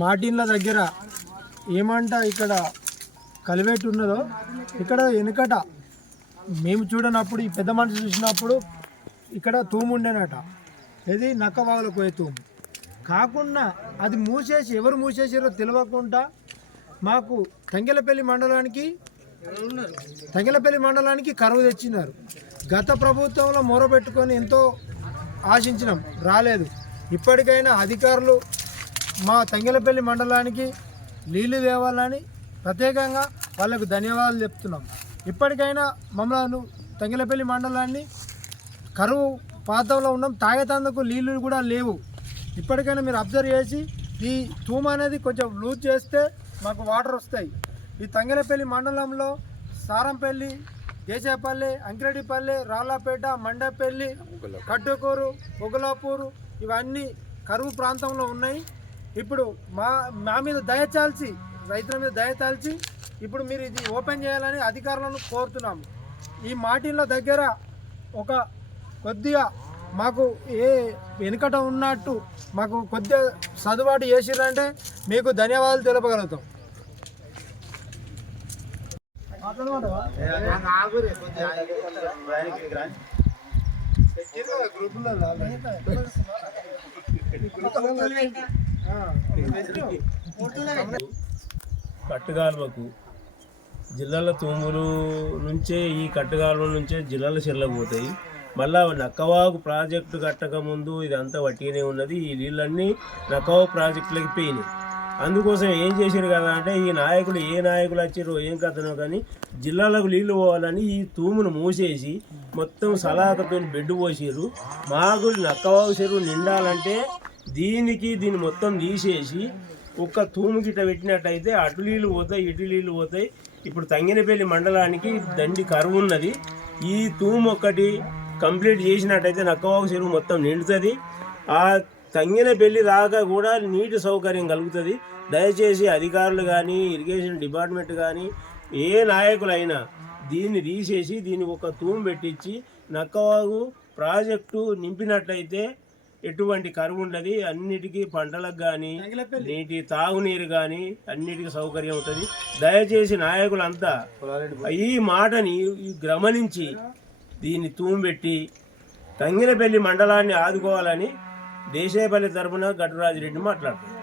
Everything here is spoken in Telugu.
మార్టిన్ల దగ్గర ఏమంట ఇక్కడ కలివేటు ఉన్నదో ఇక్కడ వెనుకట మేము చూడనప్పుడు ఈ పెద్ద మనిషి చూసినప్పుడు ఇక్కడ తూము ఉండేనట. ఇది నక్కవాగులకు పోయే తూము. కాకుండా అది మూసేసి ఎవరు మూసేసారో తెలియకుండా మాకు తంగెలపల్లి మండలానికి తంగెలపల్లి మండలానికి కరువు తెచ్చినారు. గత ప్రభుత్వంలో మొరబెట్టుకొని ఎంతో ఆశించినాం. రాలేదు. ఇప్పటికైనా అధికారులు మా తంగిలపల్లి మండలానికి నీళ్ళు తేవాలని ప్రత్యేకంగా వాళ్ళకు ధన్యవాదాలు చెప్తున్నాం. ఇప్పటికైనా మమ్మల్ని తంగిలపల్లి మండలాన్ని కరువు పాతంలో ఉన్నాం తాగేతందుకు నీళ్ళు కూడా లేవు. ఇప్పటికైనా మీరు అబ్జర్వ్ చేసి ఈ తూమ అనేది కొంచెం లూజ్ చేస్తే మాకు వాటర్ వస్తాయి. ఈ తంగిలపల్లి మండలంలో సారంపల్లి దేశాపల్లి అంకిరెడ్డిపల్లి రాళ్ళపేట మండపల్లి కట్టుకూరు ఉగలాపూరు ఇవన్నీ కరువు ప్రాంతంలో ఉన్నాయి. ఇప్పుడు మా మా మీద దయచాల్చి రైతుల మీద దయచాల్చి ఇప్పుడు మీరు ఇది ఓపెన్ చేయాలని అధికారులను కోరుతున్నాము ఈ మాటిన్ల దగ్గర ఒక కొద్దిగా మాకు ఏ వెనుకట ఉన్నట్టు మాకు కొద్దిగా సదుబాటు చేసిరంటే మీకు ధన్యవాదాలు తెలపగలుగుతాం మాట్లాడమంటావా? గ్రూపులలో కట్టుగాల్వకు జిల్లాల తూములు నుంచే ఈ కట్టుగాల్వ నుంచే జిల్లాల చెర్లకు పోతాయి. మళ్ళా నక్కవాగు ప్రాజెక్టు కట్టక ముందు ఇదంతా వట్టిగానే ఉన్నది. ఈ నీళ్ళన్నీ నక్కవాగు ప్రాజెక్టులకి పోయినాయి. అందుకోసం ఏం చేశారు కదా అంటే ఈ నాయకులు ఏ నాయకులు వచ్చారు ఏం కథనో కానీ జిల్లాలకు నీళ్ళు పోవాలని ఈ తూమును మూసేసి మొత్తం సలాకతో బెడ్ పోసారు మాకు నక్కవాగు చెరువు నిండాలంటే దీనికి దీన్ని మొత్తం తీసేసి ఒక్క తూము గిట్ట పెట్టినట్టయితే అటు నీళ్ళు పోతాయి ఇటు నీళ్ళు పోతాయి. ఇప్పుడు తంగినపల్లి మండలానికి దండి కరువు ఉన్నది. ఈ తూము ఒక్కటి కంప్లీట్ చేసినట్టయితే నక్కవాగు చెరువు మొత్తం నిండుతుంది. ఆ తంగినపల్లి దాకా కూడా నీటి సౌకర్యం కలుగుతుంది. దయచేసి అధికారులు కానీ ఇరిగేషన్ డిపార్ట్మెంట్ కానీ ఏ నాయకులైనా దీన్ని తీసేసి దీన్ని ఒక తూము పెట్టించి నక్కవాగు ప్రాజెక్టు నింపినట్లయితే ఎటువంటి కరువు ఉండదు. అన్నిటికీ పంటలకు కానీ నీటి తాగునీరు కానీ అన్నిటికీ సౌకర్యం ఉంటుంది. దయచేసి నాయకులంతా ఈ మాటని గమనించి దీన్ని తూంబెట్టి తంగినపల్లి మండలాన్ని ఆదుకోవాలని దేశాయపల్లి తరపున గట్టురాజిరెడ్డి మాట్లాడుతున్నారు.